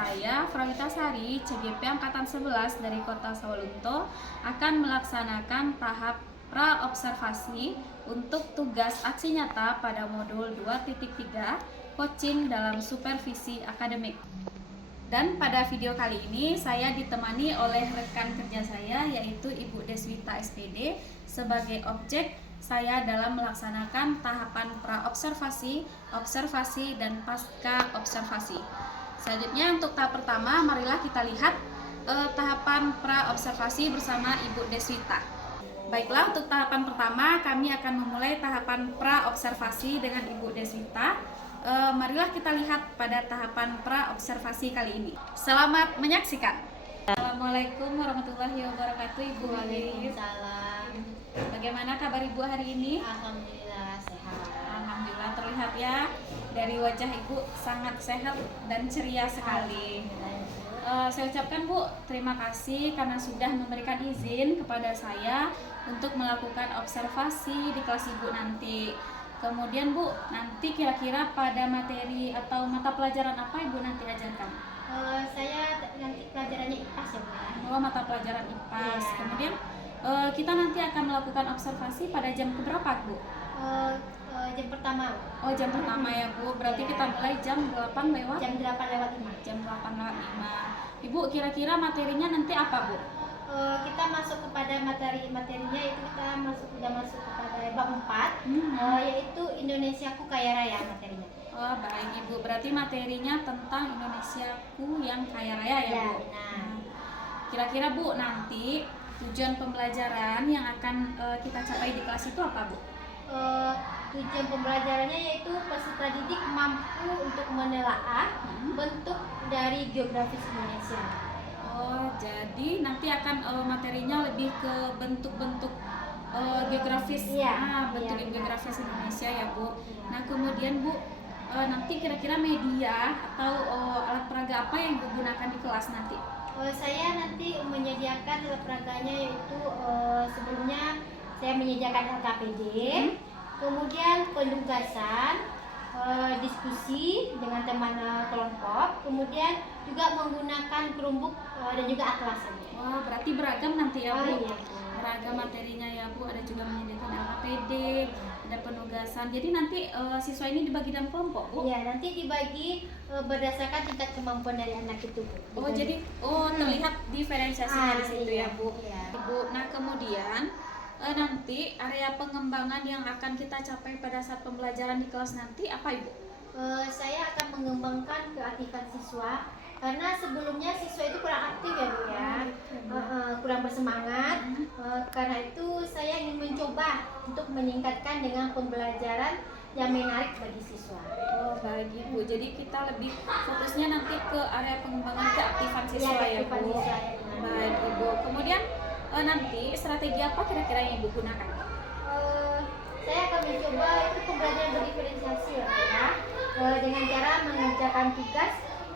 Saya, Prawita Sari, CGP Angkatan 11 dari Kota Sawalunto, akan melaksanakan tahap pra-observasi untuk tugas aksi nyata pada modul 2.3 coaching dalam supervisi akademik. Dan pada video kali ini saya ditemani oleh rekan kerja saya, yaitu Ibu Deswita SPD, sebagai objek saya dalam melaksanakan tahapan pra-observasi, observasi, dan pasca observasi. Selanjutnya untuk tahap pertama, marilah kita lihat tahapan pra-observasi bersama Ibu Deswita. Baiklah, untuk tahapan pertama kami akan memulai tahapan pra-observasi dengan Ibu Deswita. Marilah kita lihat pada tahapan pra-observasi kali ini. Selamat menyaksikan. Assalamualaikum warahmatullahi wabarakatuh, Ibu. Waalaikumsalam. Bagaimana kabar Ibu hari ini? Alhamdulillah sehat. Alhamdulillah, terlihat ya dari wajah Ibu sangat sehat dan ceria sekali. Saya ucapkan Bu, terima kasih karena sudah memberikan izin kepada saya untuk melakukan observasi di kelas Ibu nanti. Kemudian Bu, nanti kira-kira pada materi atau mata pelajaran apa Ibu nanti ajarkan? Saya nanti pelajarannya IPAS ya Bu ya. Oh, mata pelajaran IPAS. Iya. Kemudian kita nanti akan melakukan observasi pada jam keberapa Bu? Jam pertama. Oh, jam pertama ya Bu. Berarti Iya. kita mulai jam 8 lewat? Jam 8:05. Jam 8:05. Ibu, kira-kira materinya nanti apa Bu? Kita masuk kepada materinya, itu kita sudah masuk kepada bab 4, yaitu Indonesiaku Kaya Raya materinya. Oh, baik Ibu, berarti materinya tentang Indonesiaku yang kaya raya ya Ya, Bu? benar. Kira-kira Bu, nanti tujuan pembelajaran yang akan kita capai di kelas itu apa Bu? Tujuan pembelajarannya yaitu peserta didik mampu untuk menelaah bentuk dari geografis Indonesia. Oh, jadi nanti akan materinya lebih ke bentuk-bentuk geografis, Iya, bentuk iya, geografis benar. Indonesia ya Bu. Iya. Nah, kemudian Bu, nanti kira-kira media atau alat peraga apa yang digunakan di kelas nanti? Saya nanti menyediakan alat peraganya, yaitu sebelumnya saya menyediakan LKPD, kemudian penugasan, diskusi dengan teman kelompok, kemudian juga menggunakan Chromebook dan juga atlas. Wah, berarti beragam nanti ya Bu. Iya. Beragam materinya ya Bu, ada juga menyediakan LKPD, ada penugasan. Jadi nanti siswa ini dibagi dalam kelompok Bu? Iya, nanti dibagi berdasarkan tingkat kemampuan dari anak itu Bu. Oh, jadi terlihat diferensiasinya di situ iya. ya Bu. Iya. Bu, nah kemudian nanti area pengembangan yang akan kita capai pada saat pembelajaran di kelas nanti apa Ibu? Saya akan mengembangkan keaktifan siswa, karena sebelumnya siswa itu kurang aktif ya Bu ya, kurang bersemangat. Karena itu saya ingin mencoba untuk meningkatkan dengan pembelajaran yang menarik bagi siswa. Oh, baik Ibu. Jadi kita lebih fokusnya nanti ke area pengembangan keaktifan siswa ya keaktifan Bu. siswa, ya, benar. Baik Ibu. Kemudian nanti strategi apa kira-kira yang Ibu gunakan? Saya akan mencoba itu pembelajaran berdiferensiasi ya Bu ya, dengan cara mengerjakan tugas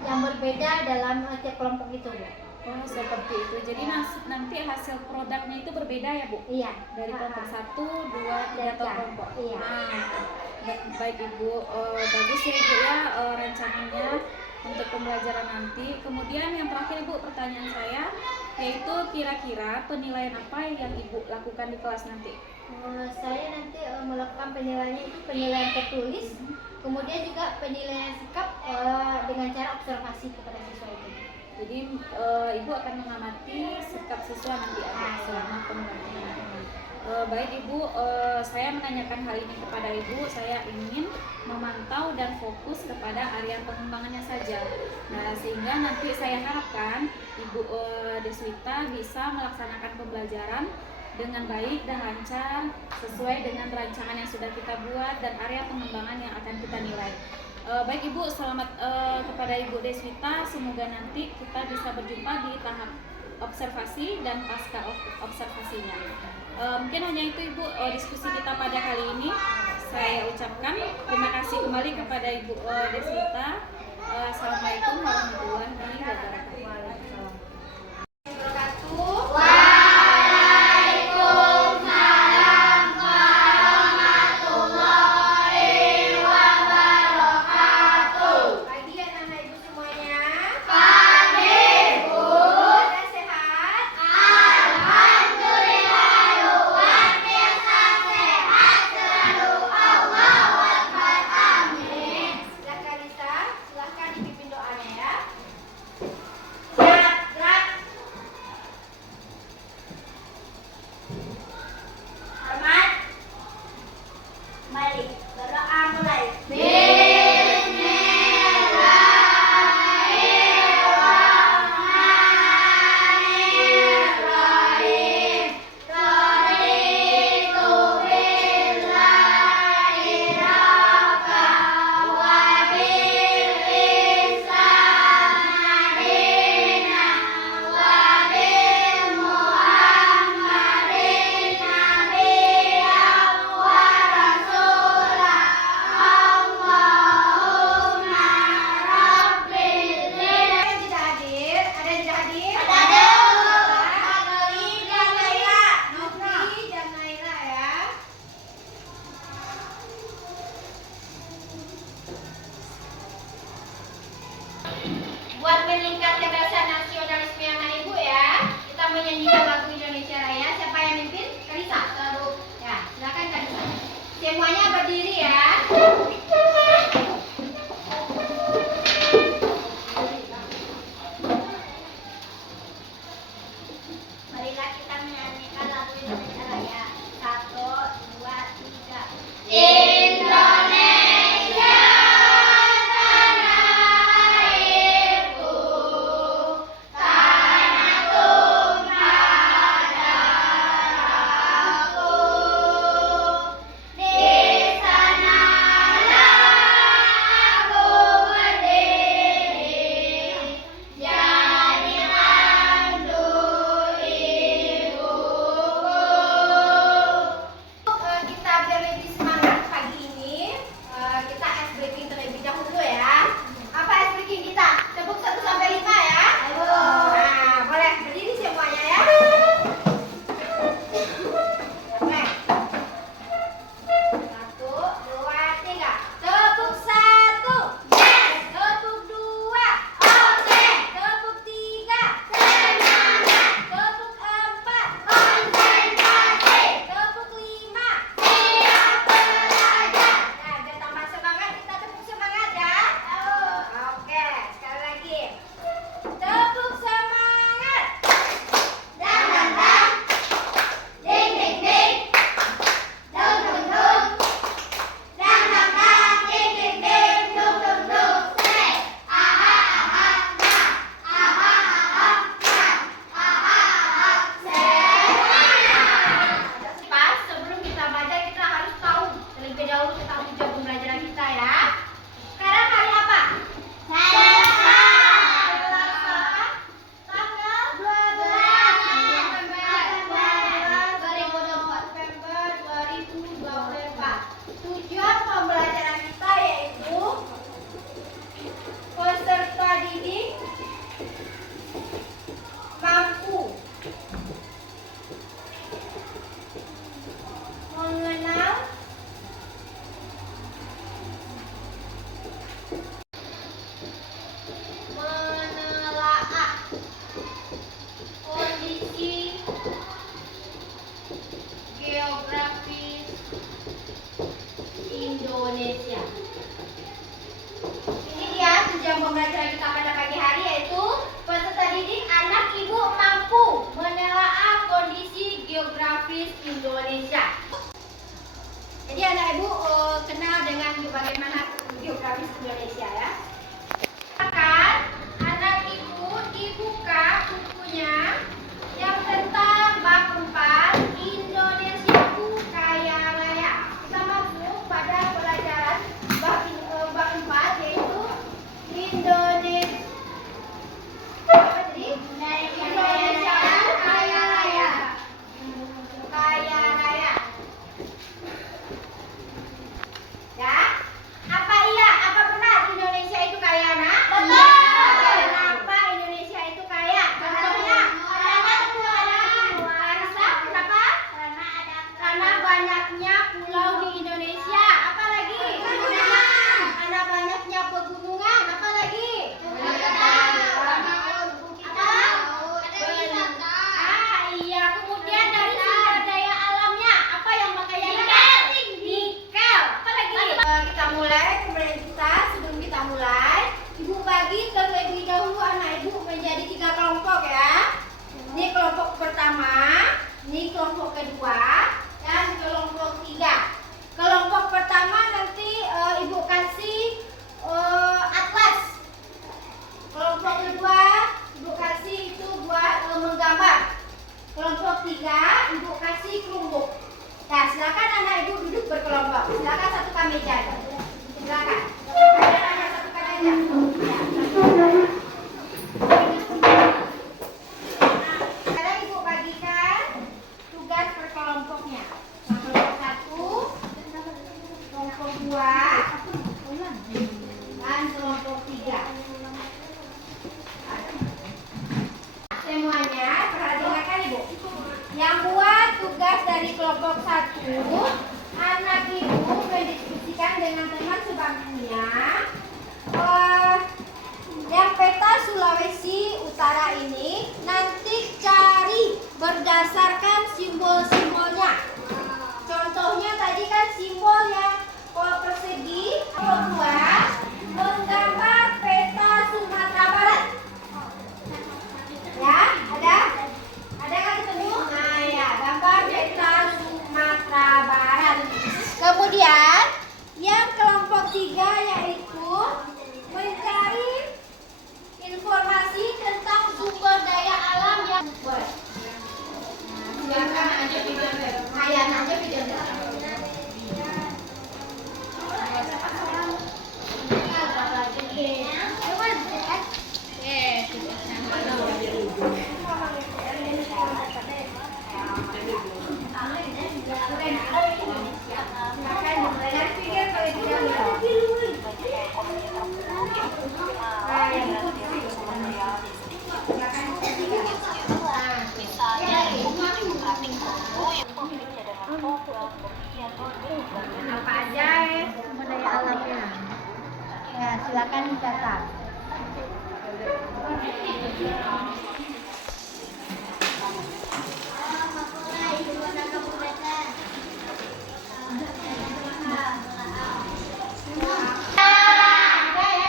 yang berbeda dalam tiap kelompok itu Bu. Oh, seperti itu. Jadi nanti hasil produknya itu berbeda ya Bu? Iya. Dari kelompok 1, 2, 3 atau kelompok? Iya. Baik Ibu, bagus ya Ibu ya rencananya untuk pembelajaran nanti. Kemudian yang terakhir Ibu, pertanyaan saya yaitu kira-kira penilaian apa yang Ibu lakukan di kelas nanti? Saya nanti melakukan penilaiannya itu penilaian tertulis, kemudian juga penilaian sikap dengan cara observasi kepada siswa itu. Jadi Ibu akan mengamati sikap siswa nanti selama pembelajaran. Baik Ibu, saya menanyakan hal ini kepada Ibu. Saya ingin memantau dan fokus kepada area pengembangannya saja. Nah, sehingga nanti saya harapkan Ibu Deswita bisa melaksanakan pembelajaran dengan baik dan lancar sesuai dengan rancangan yang sudah kita buat dan area pengembangan yang akan kita nilai. Baik Ibu, selamat kepada Ibu Deswita. Semoga nanti kita bisa berjumpa di tahap observasi dan pasca observasinya. Mungkin hanya itu Ibu diskusi kita pada kali ini. Saya ucapkan terima kasih kembali kepada Ibu Deswita. Assalamualaikum warahmatullahi wabarakatuh. Pagi anak-anak Ibu semuanya. Geografis Indonesia. Jadi anak ibu kenal dengan bagaimana geografis Indonesia ya. Akan anak ibu dibuka bukunya yang tentang bab 4 Indonesiaku Kaya Raya. Kita masuk pada pelajaran bab 4 yaitu Indonesia. Indonesiaku Kaya Raya. Kaya Raya. Ya, apa benar Indonesia itu kaya, nak? Betul. Kenapa Indonesia itu kaya? Contohnya, kenapa? Karena banyaknya pulau di Indonesia. Apa lagi? Karena banyaknya pegunungan. Apa lagi? Iya. Kemudian dari sumber daya alamnya, apa yang makanya nikel. Apa lagi? Kita mulai pembelajaran kita. Sebelum kita mulai, ibu bagi terlebih dahulu anak ibu menjadi 3 kelompok ya. Ini kelompok pertama, ini kelompok kedua, dan kelompok 3. Kelompok pertama nanti ibu kasih atlas. Kelompok kedua ibu kasih itu buat menggambar. Kelompok 3 ibu kasih kerumbuk. Nah, silakan anak ibu duduk berkelompok. Silakan satukan meja. Silakan. Hanya satukan aja. Ya. Sekarang ibu bagikan tugas per kelompoknya. Kelompok 1, kelompok 2, dan kelompok 3. Semuanya perhatikan ibu. Yang buat tugas dari kelompok 1, anak ibu mendiskusikan dengan teman sebangkunya yang peta Sulawesi Utara ini nanti cari berdasarkan simbol-simbolnya. Contohnya tadi kan simbol yang persegi. Kedua, menggambar peta Sumatera Barat. Ya, ada kan ketemu? Nah ya, gambar peta Sumatera Barat. Kemudian yang kelompok 3 yaitu mencari informasi tentang sumber daya alam yang boleh. Silakan aja videonya. Ayan aja videonya. Apa aja sumber daya alamnya? Ya, silakan dicatat.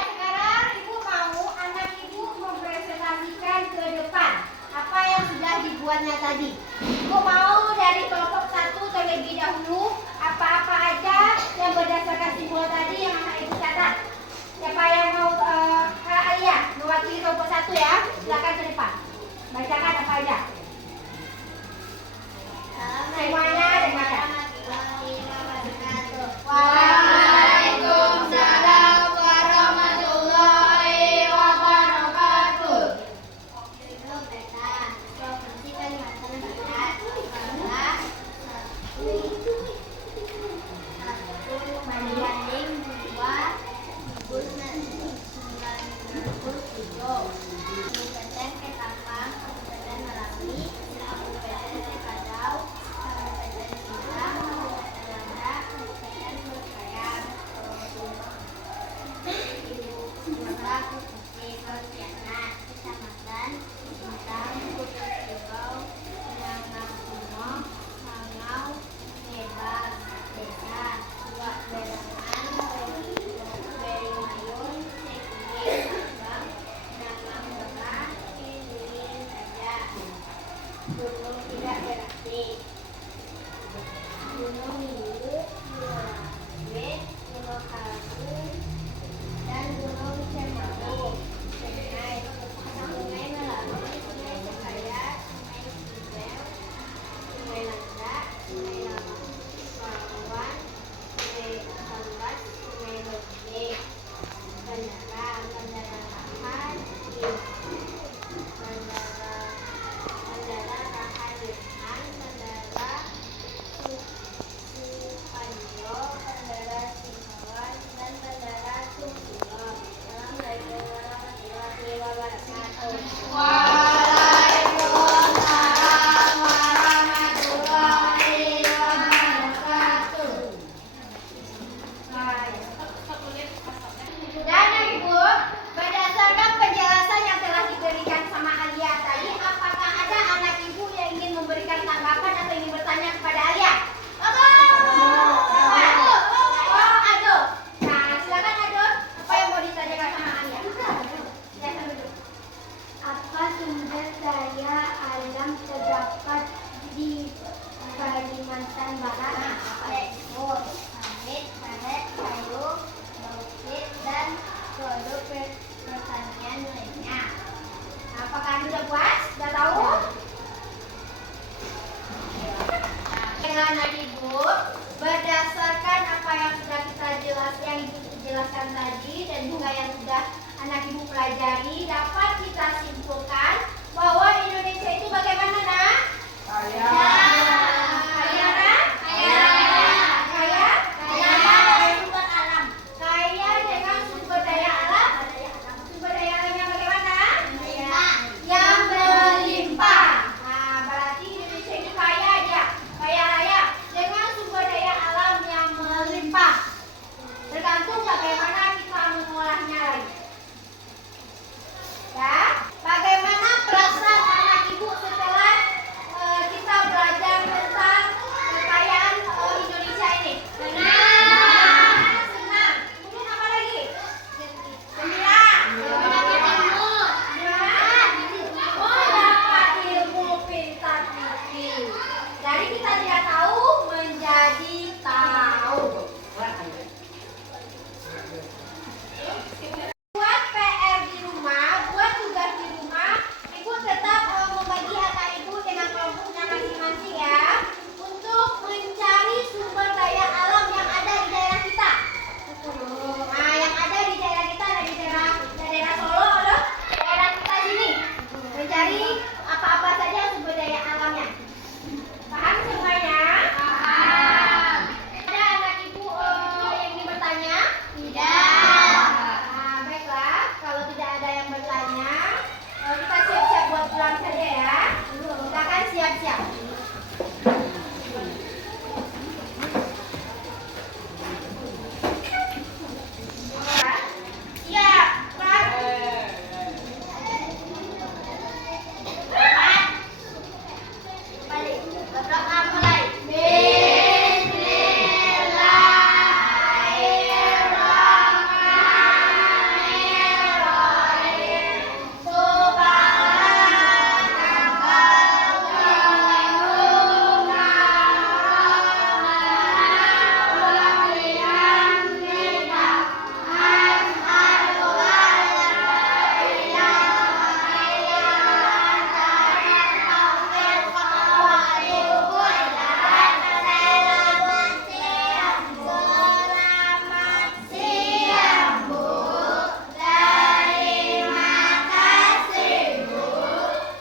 Sekarang ibu mau anak ibu mempresentasikan ke depan apa yang sudah dibuatnya tadi. Ibu mau dari kelompok 1 terlebih dahulu apa-apa aja yang berdasarkan simbol tadi yang anak ibu catat. Siapa yang mau Alia mewakili kelompok 1 ya? Silakan ke depan. Bacakan apa aja. Semuanya dibaca. Waalaikumsalam warahmatullahi wabarakatuh. Kabupaten Ketapang, Kabupaten Merapi, kalimantan barat yaitu sawit, karet, kayu, bauksit, dan produk pertanian lainnya. Apakah Anda sudah puas? Sudah tahu? Dengan Ibu, berdasarkan apa yang sudah kita jelaskan tadi dan juga yang sudah anak Ibu pelajari, dapat kita simpulkan bahwa Indonesia itu bagaimana, Nak? Kaya. Kaya, Nak? Kaya. Kaya? Kaya sumber alam. Kaya dengan sumber daya alam. Sumber daya alamnya bagaimana? Yang melimpah. Nah, berarti Indonesia itu kaya dia, kaya raya dengan sumber daya alam yang melimpah. Tergantung bagaimana kita mengolahnya lagi. Ya, bagaimana perasaan anak Ibu setelah kita belajar tentang kekayaan Indonesia ini? Senang. Senang. Kemudian apa lagi? Gembira. Mendapat ilmu pintar-pintar. Dari kita tidak tahu menjadi tahu. Buat PR di rumah, buat tugas di rumah, Ibu tetap membagi anak Ibu dengan kelompoknya masing-masing ya, untuk mencari sumber daya alam yang ada di daerah kita. Nah, yang ada di daerah kita, ada di daerah Solo, loh, daerah kita sini. Mencari apa-apa saja sumber daya alamnya. Paham semuanya? Paham. Ada anak Ibu yang ingin bertanya? Tidak. Nah, baiklah, kalau tidak ada yang bertanya, kita siap-siap buat pulang saja ya. Silakan siap-siap. Siap, Pak. Balik. Berdoa mulai. Bismillahirrahmanirrahim. Selamat siang, Bu. Terima kasih, Bu.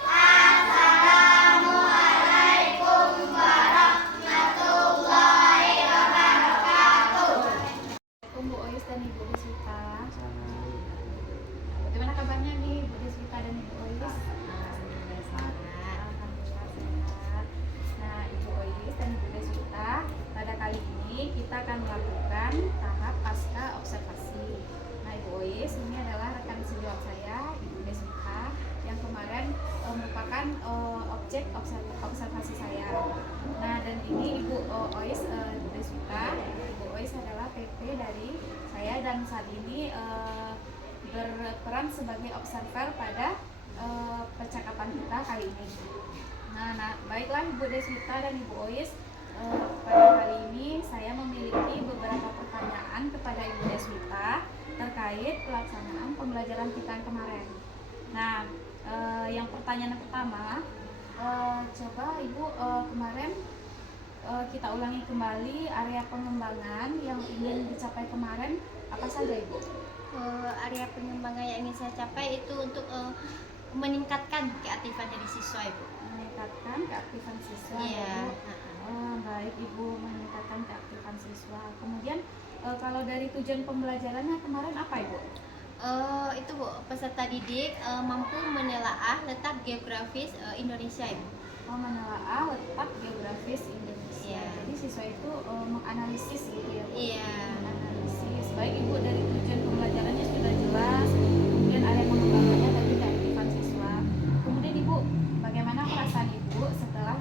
Assalamualaikum warahmatullahi wabarakatuh. Bu Ois dan Ibu Deswita. Bagaimana kabarnya nih Bu Deswita dan Ibu Ois? Alhamdulillah sehat. Nah, Ibu Ois dan Ibu Deswita, pada kali ini kita akan melakukan tahap pasca observasi. Nah, Ibu Ois ini adalah rekan sejawat saya, Ibu Deswita, yang kemarin merupakan objek observasi saya. Nah, dan ini Ibu Ois Deswita, Ibu Ois adalah PP dari saya dan saat ini berperan sebagai observer pada percakapan kita kali ini. Nah, baiklah Ibu Deswita dan Ibu Ois, pada kali ini saya memiliki beberapa pertanyaan kepada Ibu Deswita terkait pelaksanaan pembelajaran kita yang kemarin. Nah, yang pertanyaan pertama, coba Ibu kemarin kita ulangi kembali area pengembangan yang ingin dicapai kemarin apa saja, Ibu? Area pengembangan yang ingin saya capai itu untuk meningkatkan keaktifan dari siswa, Ibu. Meningkatkan keaktifan siswa. Iya. Ibu. Baik, Ibu, meningkatkan keaktifan siswa. Kemudian kalau dari tujuan pembelajarannya kemarin apa, Ibu? Itu, Bu, peserta didik mampu menelaah letak geografis Indonesia, Ibu. Menelaah letak geografis Indonesia. Iya. Jadi siswa itu menganalisis gitu ya, Bu? Iya. Menganalisis. Baik, Ibu, dari tujuan pembelajarannya sudah jelas. Kemudian area pengembangannya tadi keaktifan siswa. Kemudian Ibu, bagaimana perasaan Ibu setelah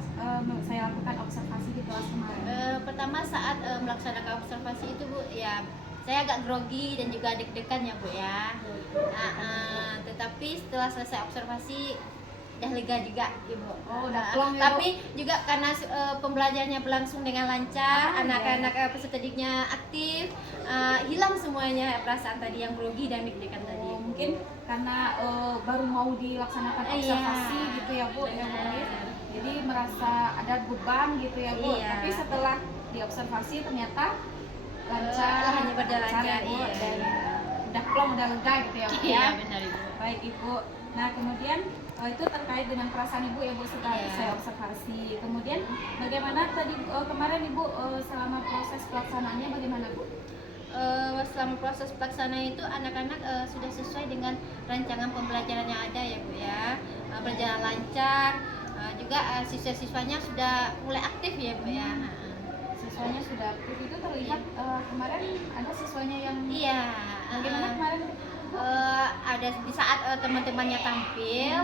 saya lakukan observasi di kelas kemarin? Pertama saat melaksanakan observasi itu, Bu, ya saya agak grogi dan juga deg-degan ya, Bu ya. Tetapi setelah selesai observasi udah lega juga Ibu. Oh, udah plong ya, Bu? Tapi juga karena pembelajarannya berlangsung dengan lancar, Ah, anak-anak peserta didiknya aktif, hilang semuanya perasaan tadi yang grogi dan deg-degan tadi. Oh, mungkin karena baru mau dilaksanakan Iya. observasi gitu ya Bu, ya Bu. Benar. Jadi merasa ada beban gitu ya Bu. Iya. Tapi setelah diobservasi ternyata lancar, hanya berjalan lancar ya, lancar, Bu, iya, dan iya. udah plong, udah lega gitu ya Bu ya. Iya, benar Ibu. Baik Ibu. Nah kemudian itu terkait dengan perasaan Ibu ya Bu setelah Iya. saya observasi. Kemudian bagaimana tadi kemarin Ibu selama proses pelaksanaannya bagaimana Bu? Selama proses pelaksanaan itu anak-anak sudah sesuai dengan rancangan pembelajaran yang ada ya Bu ya. Berjalan lancar, juga siswa-siswanya sudah mulai aktif ya Bu ya. Siswanya sudah aktif itu terlihat kemarin ada siswanya yang Iya. bagaimana kemarin? Ada di saat teman-temannya tampil,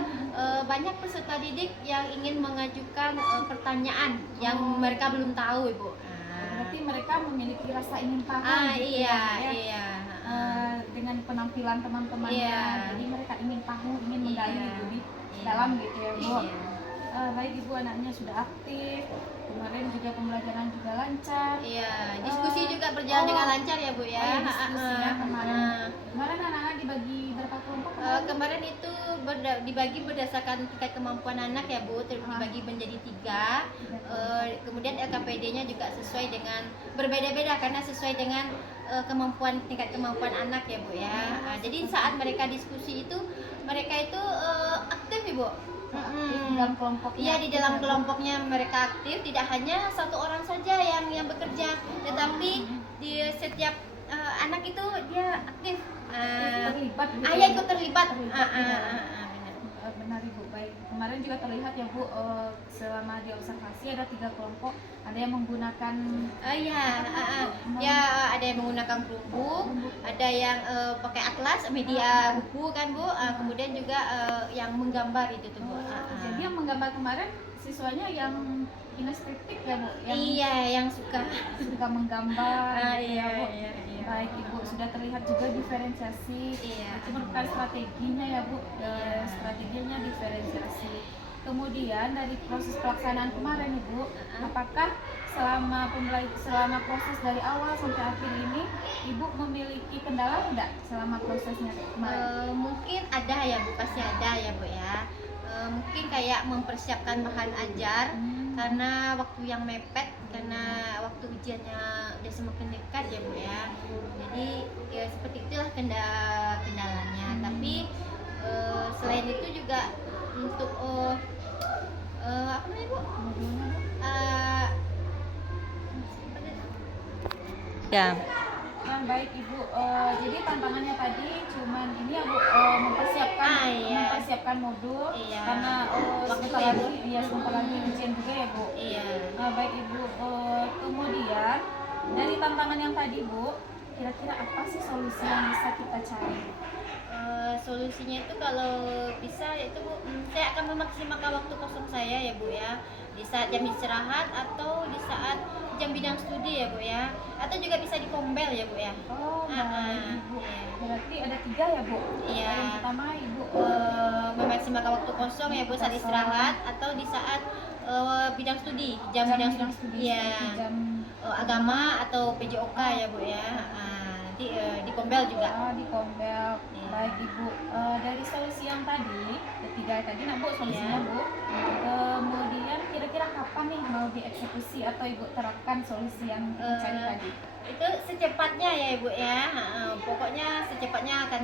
banyak peserta didik yang ingin mengajukan pertanyaan yang mereka belum tahu Ibu. Berarti mereka memiliki rasa ingin tahu gitu Iya, ya, iya. dengan penampilan teman-temannya. Iya. Jadi mereka ingin tahu, ingin menggali Iya. lebih Iya. dalam gitu ya Bu. Iya. Baik Ibu, anaknya sudah aktif. Kemarin juga pembelajaran juga lancar. Iya, diskusi juga berjalan dengan lancar ya Bu ya. Oh, ya, diskusi ya kemarin. Heeh. Kemarin anak-anak dibagi berapa kelompok? Kemarin itu dibagi berdasarkan tingkat kemampuan anak ya Bu, dibagi menjadi 3. Kemudian LKPD-nya juga sesuai dengan berbeda-beda karena sesuai dengan tingkat kemampuan anak ya Bu ya. Jadi saat mereka diskusi itu mereka itu aktif Ibu. Di dalam kelompoknya. Iya, di dalam kelompoknya mereka aktif, tidak hanya satu orang saja yang bekerja, tetapi di setiap anak itu dia aktif. Terlibat gitu Ayah ikut terlibat. di dalam. Benar Ibu, baik. Kemarin juga terlihat ya Bu, selama diobservasi ada 3 kelompok, ada yang menggunakan Ya ada yang menggunakan perunggu, ada yang pakai atlas media buku kan Bu, kemudian juga yang menggambar itu tuh Bu. Jadi yang menggambar kemarin siswanya yang kinestetik ya Bu, yang Iya, yang suka. suka menggambar gitu Iya, ya Bu. iya, iya. Baik Ibu, sudah terlihat juga diferensiasi. Iya. Itu merupakan strateginya ya Bu, strateginya diferensiasi. Kemudian dari proses pelaksanaan kemarin Ibu, apakah selama proses dari awal sampai akhir ini Ibu memiliki kendala enggak selama prosesnya kemarin? Mungkin ada ya Bu, pasti ada ya Bu ya. Mungkin kayak mempersiapkan bahan ajar karena waktu yang mepet, karena waktu ujiannya udah semakin dekat ya Bu ya. Jadi ya seperti itulah kendalanya. Tapi selain itu juga untuk apa namanya Bu? Ya. Baik Ibu, jadi tantangannya tadi cuman ini ya Bu, Iya. mempersiapkan modul Iya. karena Waktu sebentar ya, lagi Bu. sebentar lagi ujian juga ya Bu. Iya. Baik Ibu, kemudian dari tantangan yang tadi Bu, kira-kira apa sih solusi yang bisa kita cari? Solusinya itu kalau bisa itu Bu, saya akan memaksimalkan waktu kosong saya ya Bu ya, di saat jam istirahat atau di saat jam bidang studi ya Bu ya, atau juga bisa di kombel ya Bu ya. Baik Ibu, Iya. berarti ada 3 ya Bu. Iya. Yang pertama Ibu Memaksimalkan waktu kosong ya Bu saat istirahat atau di saat bidang studi, jam bidang studi ya, seperti jam agama atau PJOK ya Bu ya. Nanti di kombel juga. di kombel. Iya. Baik Ibu, dari solusi yang tadi, ketiga tadi Bu solusinya Iya. Bu. Kemudian kira-kira kapan nih mau dieksekusi atau Ibu terapkan solusi yang dicari tadi? Itu secepatnya ya Ibu ya. Pokoknya secepatnya akan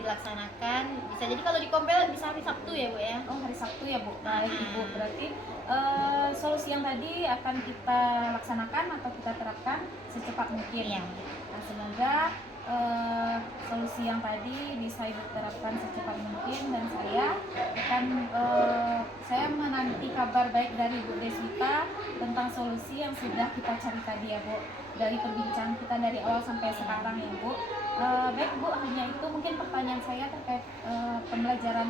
dilaksanakan. Bisa jadi kalau di kombel bisa hari Sabtu ya Bu ya. Oh, hari Sabtu ya Bu. Baik Ibu, berarti solusi yang tadi akan kita laksanakan atau kita terapkan secepat mungkin. Iya. Nah, semoga solusi yang tadi bisa Ibu terapkan secepat mungkin, dan saya menanti kabar baik dari Bu Deswita tentang solusi yang sudah kita cari tadi ya Bu, dari perbincangan kita dari awal sampai sekarang ya Bu. Baik Bu, hanya itu mungkin pertanyaan saya terkait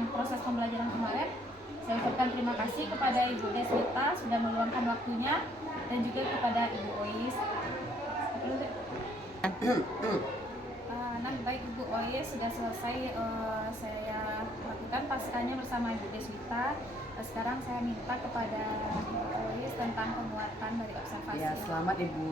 proses pembelajaran kemarin. Saya ucapkan terima kasih kepada Ibu Deswita sudah meluangkan waktunya, dan juga kepada Ibu Ois. Nah, baik Ibu Oye, sudah selesai saya lakukan paskanya bersama Ibu Deswita. Sekarang saya minta kepada Ibu Oye tentang penguatan dari observasi. Ya, selamat Ibu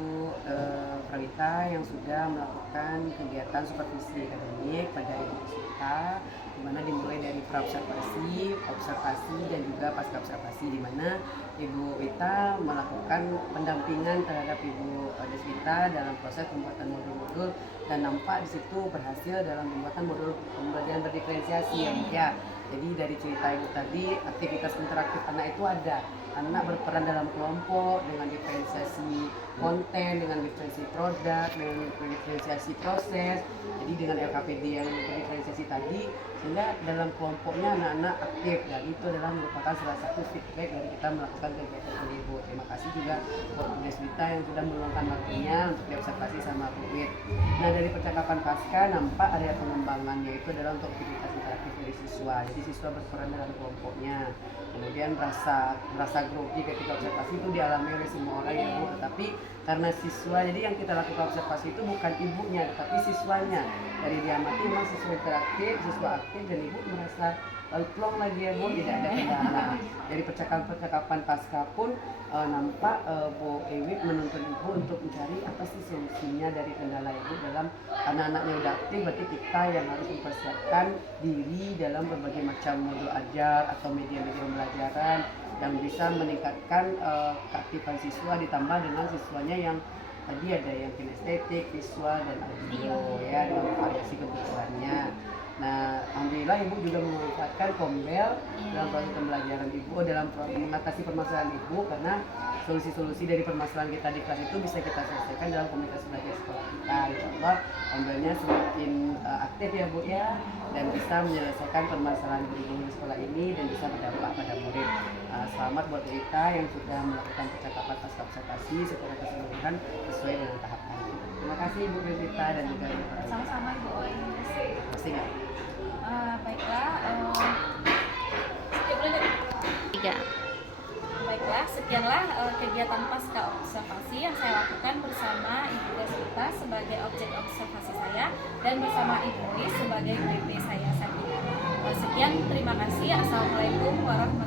Prawita yang sudah melakukan kegiatan supervisi akademik pada Ibu Deswita, di mana dimulai dari praobservasi, observasi, dan juga pasca observasi, di mana Ibu Wita melakukan pendampingan terhadap Ibu Deswita dalam proses pembuatan modul-modul, dan nampak di situ berhasil dalam pembuatan modul pembelajaran berdiferensiasi ya. Jadi dari cerita Ibu tadi, aktivitas interaktif anak itu ada. Anak berperan dalam kelompok dengan diferensiasi konten, dengan diferensiasi produk, dengan diferensiasi proses. Jadi dengan LKPD yang diferensiasi tadi, sehingga dalam kelompoknya anak-anak aktif, dan itu adalah merupakan salah satu feedback dari kita melakukan kegiatan ini, Bu. Terima kasih juga buat Bu Deswita yang sudah meluangkan waktunya untuk diobservasi sama Bu Wit. Nah, dari percakapan pasca nampak ada pengembangan, yaitu adalah untuk aktivitas interaktif dari siswa. Jadi siswa berperan dalam kelompoknya. Kemudian rasa grogi ketika observasi itu dialami oleh semua orang ya Bu, tetapi karena siswa, jadi yang kita lakukan observasi itu bukan ibunya tapi siswanya. Dari diamati memang siswa interaktif, siswa aktif, dan ibu merasa plong lagi ya Bu, tidak ada kendala. Dari percakapan pasca pun nampak Bu Ewit menuntut ibu untuk mencari apa sih solusinya dari kendala ibu dalam anak-anaknya udah aktif. Berarti kita yang harus mempersiapkan diri dalam berbagai macam modul ajar atau media-media pembelajaran yang bisa meningkatkan keaktifan siswa, ditambah dengan siswanya yang tadi ada yang kinestetik, visual, dan audio ya, dengan variasi kebutuhannya. Nah, alhamdulillah Ibu juga memanfaatkan Kombel dalam proses pembelajaran Ibu, dalam mengatasi permasalahan Ibu, karena solusi-solusi dari permasalahan kita di kelas itu bisa kita selesaikan dalam komunitas belajar sekolah kita. Insya Allah Kombelnya semakin aktif ya Bu ya, dan bisa menyelesaikan permasalahan guru-guru di sekolah ini dan bisa berdampak pada murid. Selamat buat Rita yang sudah melakukan percakapan pasca observasi secara keseluruhan sesuai dengan tahapannya. Terima kasih Bu Rita dan juga Ibu. Sama-sama Ibu Oye. Masih nggak? Baiklah, baiklah, sekianlah kegiatan pasca observasi yang saya lakukan bersama Ibu Deswita sebagai objek observasi saya dan bersama Ibu Oye sebagai BP saya saat ini. Sekian, terima kasih. Assalamualaikum warahmatullahi wabarakatuh.